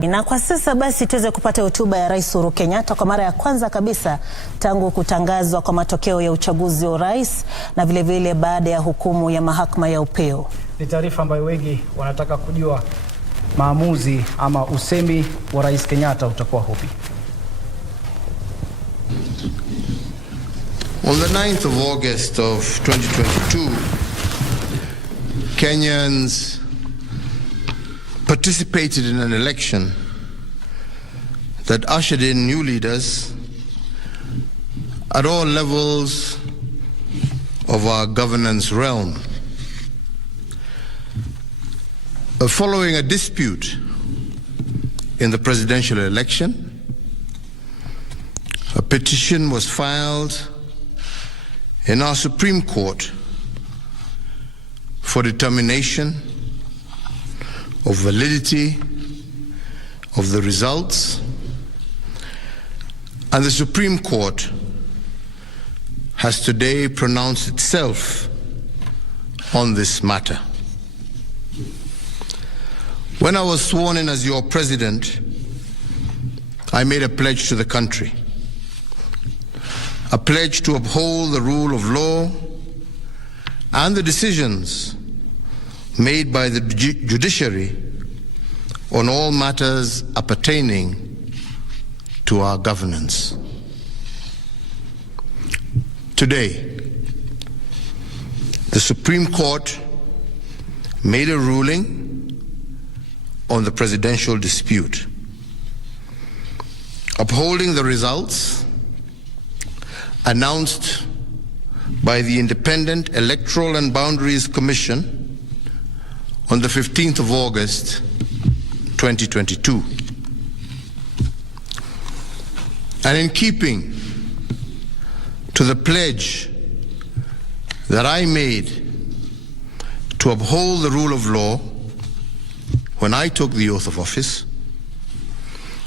Na kwa sasa basi tuweze kupata hotuba ya Rais Uhuru Kenyatta kwa mara ya kwanza kabisa tangu kutangazwa kwa matokeo ya uchaguzi wa urais na vile baada ya hukumu ya mahakama ya upeo. Ni taarifa ambayo wengi wanataka kujua maamuzi ama usemi wa Rais Kenyatta utakuwa upi. On the 9th of August of 2022, Kenyans participated in an election that ushered in new leaders at all levels of our governance realm. Following a dispute in the presidential election, a petition was filed in our Supreme Court for determination of validity of the results, and the Supreme Court has today pronounced itself on this matter. When I was sworn in as your president, I made a pledge to the country, a pledge to uphold the rule of law and the decisions made by the judiciary on all matters appertaining to our governance. Today, the Supreme Court made a ruling on the presidential dispute, upholding the results announced by the Independent Electoral and Boundaries Commission on the 15th of August, 2022. And in keeping to the pledge that I made to uphold the rule of law when I took the oath of office,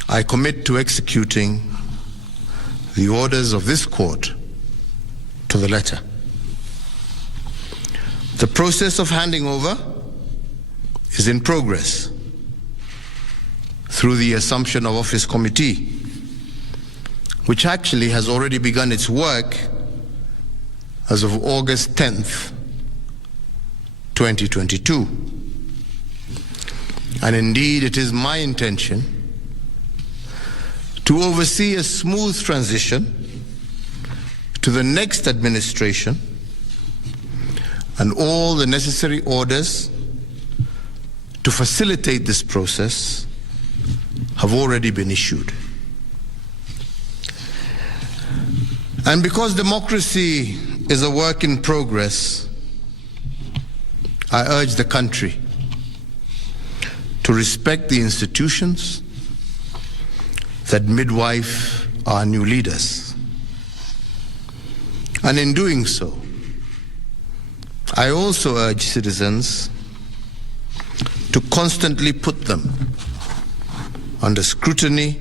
I commit to executing the orders of this court to the letter. The process of handing over is in progress through the Assumption of Office Committee, which actually has already begun its work as of August 10th, 2022. And indeed, it is my intention to oversee a smooth transition to the next administration, and all the necessary orders to facilitate this process have already been issued. And because democracy is a work in progress, I urge the country to respect the institutions that midwife our new leaders. And in doing so, I also urge citizens to constantly put them under scrutiny,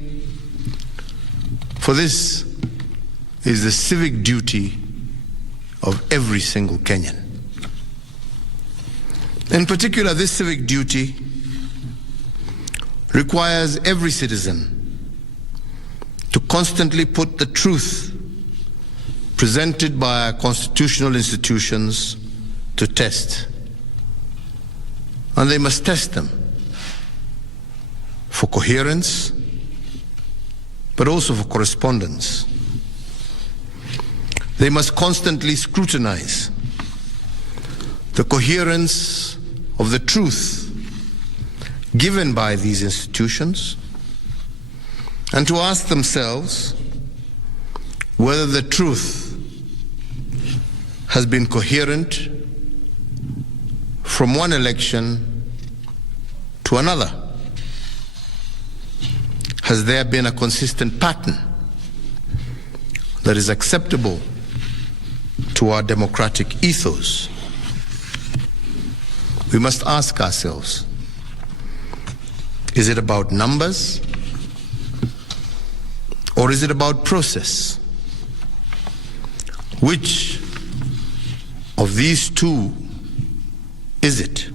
for this is the civic duty of every single Kenyan. In particular, this civic duty requires every citizen to constantly put the truth presented by our constitutional institutions to test. And they must test them for coherence, but also for correspondence. They must constantly scrutinize the coherence of the truth given by these institutions, and to ask themselves whether the truth has been coherent from one election to another. Has there been a consistent pattern that is acceptable to our democratic ethos? We must ask ourselves, is it about numbers or is it about process? Which of these two is it?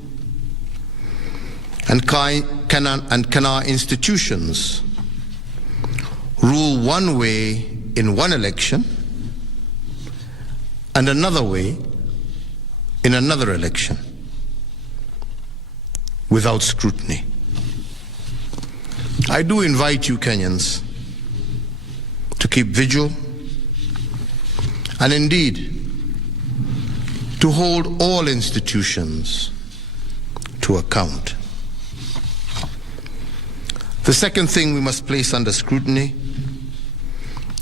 And can our institutions rule one way in one election and another way in another election without scrutiny? I do invite you Kenyans to keep vigil and indeed to hold all institutions to account. The second thing we must place under scrutiny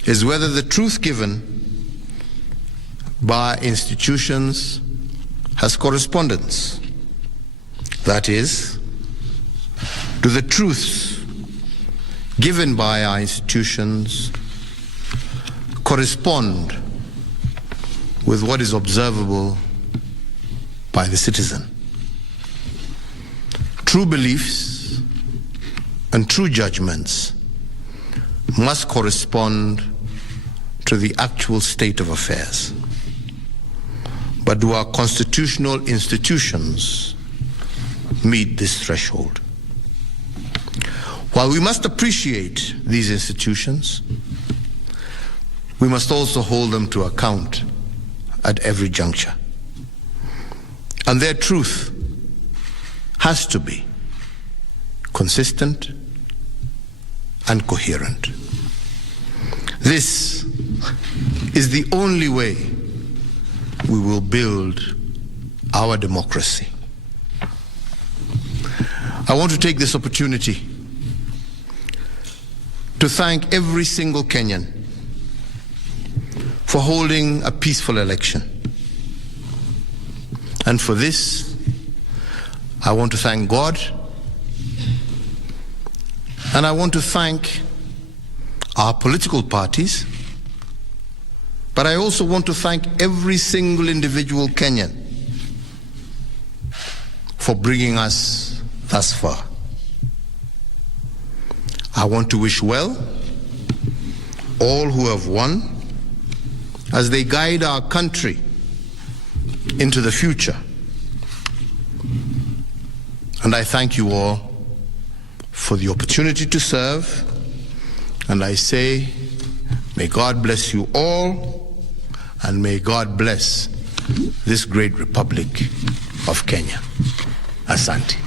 is whether the truth given by institutions has correspondence. That is, do the truths given by our institutions correspond with what is observable by the citizen? True beliefs and true judgments must correspond to the actual state of affairs. But do our constitutional institutions meet this threshold? While we must appreciate these institutions, we must also hold them to account at every juncture. And their truth has to be consistent and coherent. This is the only way we will build our democracy. I want to take this opportunity to thank every single Kenyan for holding a peaceful election. And for this, I want to thank God, and I want to thank our political parties, but I also want to thank every single individual Kenyan for bringing us thus far. I want to wish well all who have won as they guide our country into the future. And I thank you all for the opportunity to serve, and I say, may God bless you all, and may God bless this great Republic of Kenya. Asante.